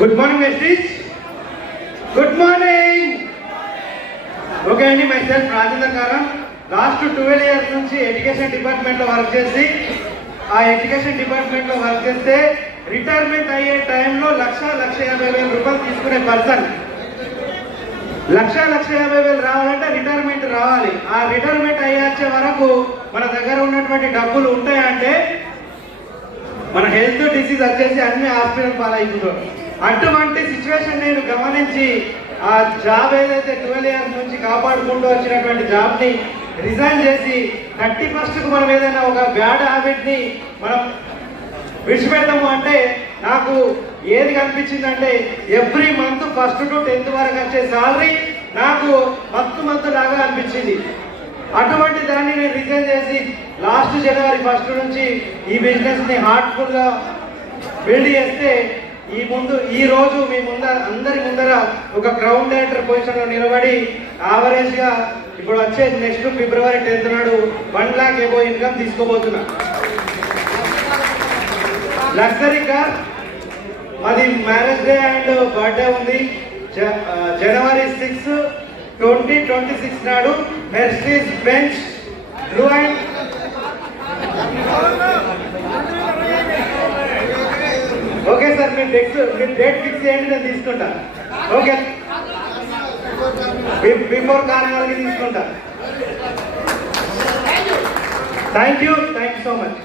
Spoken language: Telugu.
గుడ్ మార్నింగ్ మెస్టీజ్. Good morning. ఓకే అండి, myself Rajendra Karam. Last 12 years నుంచి ఎడ్యుకేషన్ డిపార్ట్మెంట్లో వర్క్ చేసి ఆ ఎడ్యుకేషన్ డిపార్ట్మెంట్లో వర్క్ చేస్తే రిటైర్మెంట్ అయ్యే టైంలో 1,50,000 రూపాయలు తీసుకునే పర్సన్. 1,50,000 రావాలంటే రిటైర్మెంట్ రావాలి. ఆ రిటైర్మెంట్ అయ్యే వరకు మన దగ్గర ఉన్నటువంటి డబ్బులు ఉంటాయంటే మన హెల్త్ డిసీజ్ వచ్చేసి అన్ని హాస్పిటల్ పాలైపోతాం. అటువంటి సిచ్యువేషన్ నేను గమనించి ఆ జాబ్ ఏదైతే 12 years నుంచి కాపాడుకుంటూ వచ్చినటువంటి జాబ్ని రిజైన్ చేసి 31st మనం ఏదైనా ఒక బ్యాడ్ హ్యాబిట్ని మనం విడిచిపెడతాము అంటే నాకు ఏది కనిపించిందంటే every month 1st to 10th వరకు వచ్చే శాలరీ నాకు మంత్ లాగా అనిపించింది. అటువంటి దాన్ని నేను రిజైన్ చేసి లాస్ట్ January 1st నుంచి ఈ బిజినెస్ని హార్ట్ఫుల్గా బిల్డ్ చేస్తే ఈ రోజు మీ అందరి ముందర ఒక గ్రౌండ్ డైరెక్టర్ పొజిషన్లో నిలబడి యావరేజ్గా ఇప్పుడు వచ్చే నెక్స్ట్ February 10th నాడు 1 lakh ఎబో ఇన్కమ్ తీసుకోబోతున్నా. లగ్జరీ కార్, అది మ్యారేజ్ డే అండ్ బర్త్డే ఉంది. January 6, 2026 నాడు Mercedes Benz blue and okay sir, మీరు డేట్ ఫిక్స్ చేయండి, నేను తీసుకుంటా. ఓకే, బిఫోర్ కార్నివాల్కి తీసుకుంటా. Thank you so much.